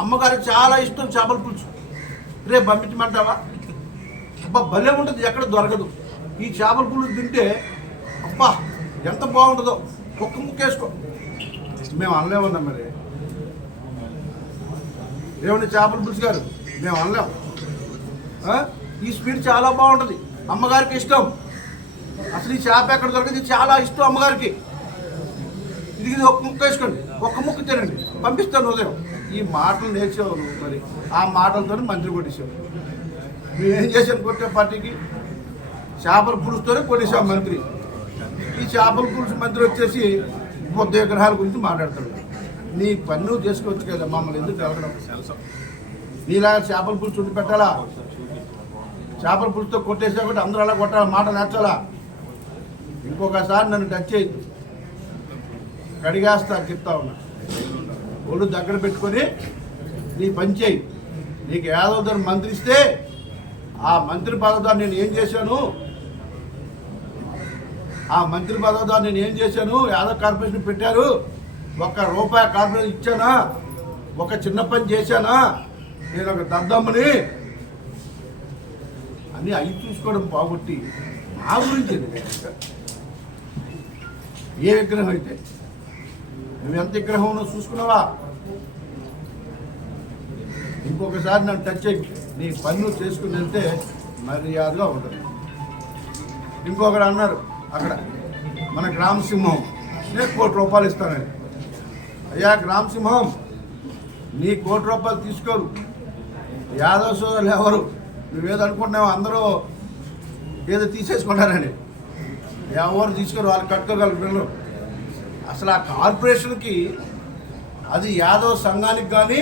అమ్మగారికి చాలా ఇష్టం చేపల పులుసు. రేపు పంపించమంటావా? అబ్బా భలే ఉంటుంది, ఎక్కడ దొరకదు. ఈ చేపల పులుసు తింటే అబ్బా ఎంత బాగుంటుందో. ఒక్క ముక్కేసుకో. మేము అనలేమన్నా మరి. ఏమండి చేపల పులుసు గారు, మేము అనలేం. ఈ స్వీట్ చాలా బాగుంటుంది, అమ్మగారికి ఇష్టం. అసలు ఈ చేప ఎక్కడ దొరకదు, చాలా ఇష్టం అమ్మగారికి. ఇది ఒక్క ముక్క వేసుకోండి, ఒక్క ముక్క తినండి, పంపిస్తాను ఉదయం. ఈ మాటలు నేర్చావు నువ్వు. మరి ఆ మాటలతో మంత్రి కొట్టేసావు. నువ్వేం చేశాను కొట్టే పార్టీకి? చేపల పులుసుతోనే కొట్టేసావు మంత్రి. ఈ చేపల పులుసు మంత్రి వచ్చేసి బుద్ధ విగ్రహాల గురించి మాట్లాడతాడు. నీ పని నువ్వు చేసుకోవచ్చు కదా, మమ్మల్ని ఎందుకు కలగడం? నీలాగా చేపల పులుసు ఉండి పెట్టాలా? చేపల పులుసుతో కొట్టేసా కూడా అందరూ అలా కొట్టాలా, మాట నేర్చాలా? ఇంకొకసారి నన్ను టచ్ చేయద్దు, కడిగేస్తా చెప్తా ఉన్నా. ఒళ్ళు దగ్గర పెట్టుకొని నీ పని చేయి. నీకు యాదవ్ మంత్రి ఇస్తే ఆ మంత్రి పదవితో నేను ఏం చేశాను, యాదవ్ కార్పొరేషన్ పెట్టారు, ₹1 కార్పొరేషన్ ఇచ్చానా, ఒక చిన్న పని చేశానా, నేను ఒక దద్దమ్మని అని అవి చూసుకోవడం బాగుట్టి నా గురించి ఏ విగ్రహం అయితే నువ్వు ఎంత విగ్రహం చూసుకున్నావా? ఇంకొకసారి నన్ను టచ్ అయ్యి నీ పన్ను చేసుకుని వెళ్తే మర్యాదగా ఉంటుంది. ఇంకొకరు అన్నారు అక్కడ మన గ్రామసింహం, నేను ₹1 ఇస్తానని. అయ్యా గ్రామసింహం, నీ ₹1 తీసుకోరు. యాదవ్ సోదరులు ఎవరు నువ్వేదో అనుకుంటున్నావు అందరూ ఏదో తీసేసుకుంటారని. ఎవరు తీసుకోరు, వాళ్ళు కట్టుకోగలరు పిల్లలు. అసలు ఆ కార్పొరేషన్కి అది యాదవ్ సంఘానికి కానీ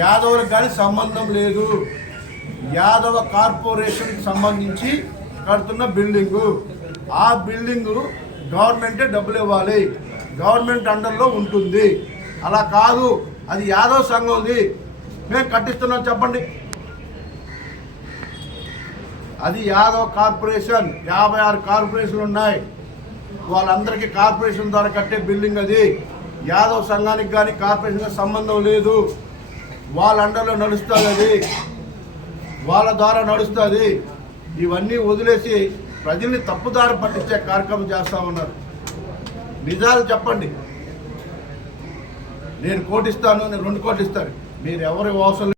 యాదవులకు కానీ సంబంధం లేదు. యాదవ కార్పొరేషన్కి సంబంధించి కడుతున్న బిల్డింగు. ఆ బిల్డింగు గవర్నమెంటే డబ్బులు ఇవ్వాలి, గవర్నమెంట్ అండర్లో ఉంటుంది. అలా కాదు, అది యాదవ్ సంఘంది, మేము కట్టిస్తున్నాం చెప్పండి. అది యాదవ్ కార్పొరేషన్, 56 కార్పొరేషన్లు ఉన్నాయి. వాళ్ళందరికీ కార్పొరేషన్ ద్వారా కట్టే బిల్డింగ్ అది. యాదవ్ సంఘానికి కానీ కార్పొరేషన్కి సంబంధం లేదు. వాళ్ళ అండర్లో నడుస్తుంది, అది వాళ్ళ ద్వారా నడుస్తుంది. ఇవన్నీ వదిలేసి ప్రజల్ని తప్పుదారి పట్టించే కార్యక్రమం చేస్తూ ఉన్నారు. నిజాలు చెప్పండి. నేను 1 కోటి ఇస్తాను, నేను 2 కోట్లు ఇస్తాను, మీరు ఎవరి అవసరం